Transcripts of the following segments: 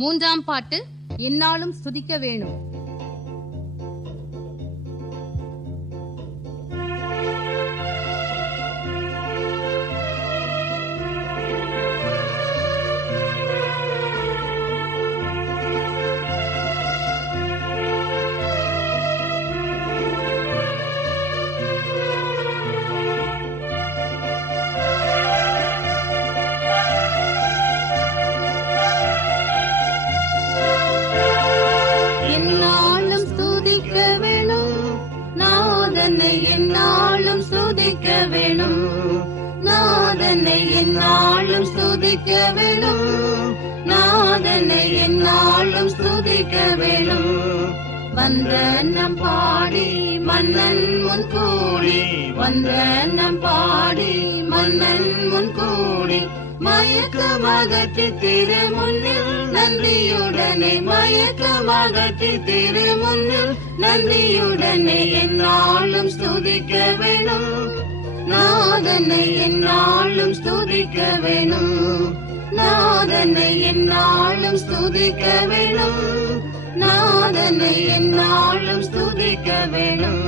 மூன்றாம் பாட்டு எந்நாளும் ஸ்துதிக்க வேணும். எந்நாளும் ஸ்துதிக்க வேணும், நாதனை எந்நாளும் ஸ்துதிக்க வேணும், நாதனை எந்நாளும் ஸ்துதிக்க வேணும். வந்தனம் பாடி மன்னன் முன் கூடி, வந்தனம் பாடி மன்னன் முன் கூடி, மயக்கமகற்றி திரு முன்னில் நன்றியுடனே, மயக்கமகற்றி திரு முன்னில் நன்றியுடனே எந்நாளும் ஸ்துதிக்க வேணும், நாதனை எந்நாளும் ஸ்துதிக்க வேணும், நாதனை எந்நாளும் ஸ்துதிக்க வேணும், நாதனை எந்நாளும் ஸ்துதிக்க வேணும்.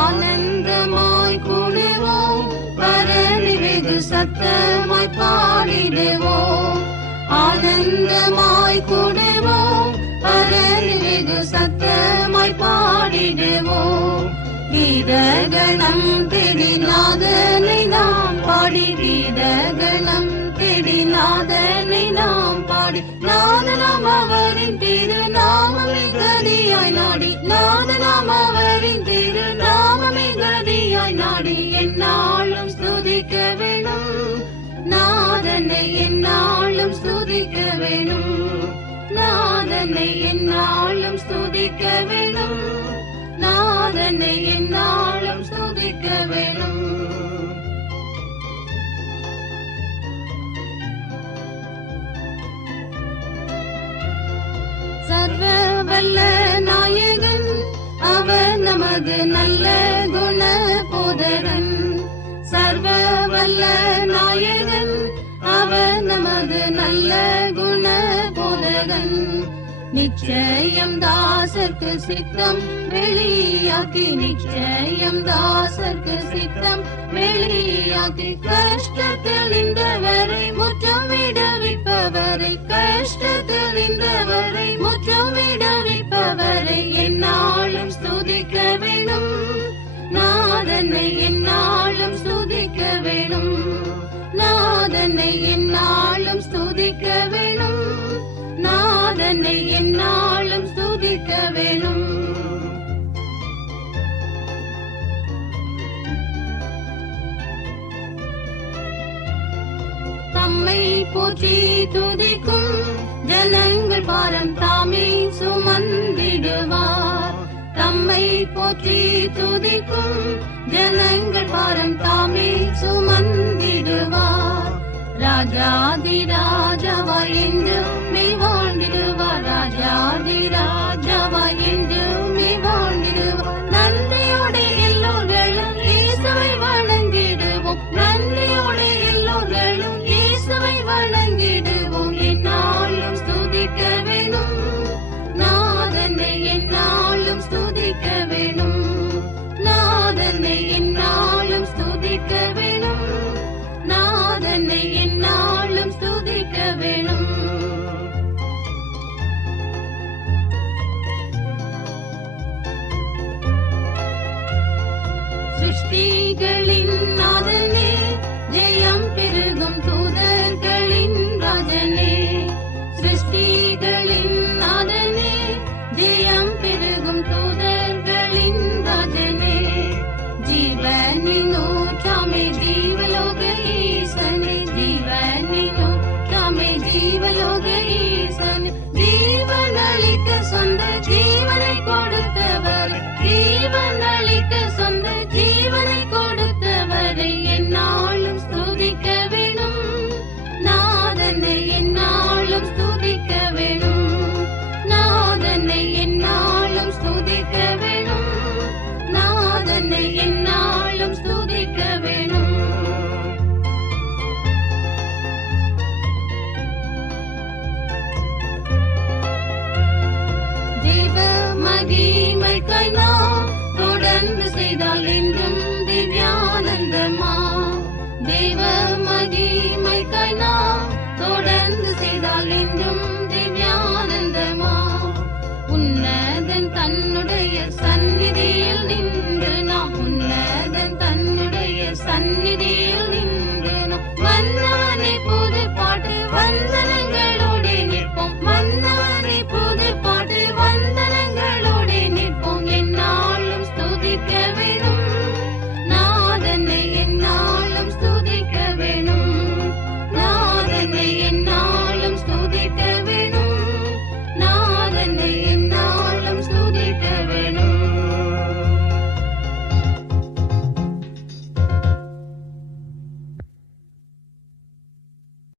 ஆனந்தமாய் கூடுவோம், பரணி வெகு சத்தமாய் பாடிடுவோம், ஆனந்தமாய் கூடுவோம், பரணி வெகு சத்தமாய் பாடிடுவோம். கீதகணம் தேடி நாதனை நாம் பாடி, கீதகணம் தேடி நாதனை நாம் பாடி, நாதனாம் அவரின் திருநாமமே கதியாய் நாடி, நாதனாம் அவரின் திருநாமமே கதியாய் நாடி எந்நாளும் ஸ்துதிக்க வேணும், நாதனை எந்நாளும் ஸ்துதிக்க வேணும், நாதனை எந்நாளும் ஸ்துதிக்க வேணும், நாதனை எந்நாளும் ஸ்துதிக்க வேணும். சர்வ வல்ல நாயகன் அவர் நமது நல்ல குண போதகன், சர்வ வல்ல நாயகன் அவர் நமது நல்ல குண போதகன். நிச்சயம் தாசர்க்கு சித்தம் வெளியாக்கி, நிச்சயம் தாசர்க்கு சித்தம் வெளியாக்கி, கஷ்டத்தில் இந்தவரை முற்றம் விடுவிப்பவரை, கஷ்டத்தில் இந்தவரை முற்றம் விடுவிப்பவரை எந்நாளும் ஸ்துதிக்க வேணும், நாதனை எந்நாளும் ஸ்துதிக்க வேணும், நாதனை எந்நாளும் ஸ்துதிக்க வேணும், நாதனை எந்நாளும் ஸ்துதிக்க வேணும். தம்மை போற்றி துதிக்கும் ஜனங்கள் பாரம் தாமே சுமந்திடுவார், தம்மை போற்றி துதிக்கும் ஜனங்கள் பாரம் தாமே சுமந்திடுவார். ராஜாதி ராஜாவாய் என்றுமே வாழ்ந்திடுவார், ராஜாதி ராஜாவாய் என்றுமே வாழ்ந்திடுவார். நன்றியோடு எல்லோர்களும் இயேசுவை வணங்கிடுவோம், நன்றியோடு எல்லோர்களும் இயேசுவை வணங்கிடுவோம். எந்நாளும் ஸ்துதிக்க வேணும், நாதனை எந்நாளும் ஸ்துதிக்க வேணும், நாதனை எந்நாளும் ஸ்துதிக்க வேணும், நாதனை எந்நாளும் ஸ்துதிக்க வேணும். மகிமைக்காய் நாம் தொடர்ந்து செய்தால் என்றும் திவ்யானந்தமா. தேவ மகிமைக்காய் நாம் தொடர்ந்து செய்தால் என்றும் திவ்யானந்தமா. உன்னதன் தன்னுடைய சந்நிதியில் நின்று நாம் உன்னதன் தன்னுடைய சந்நிதியில்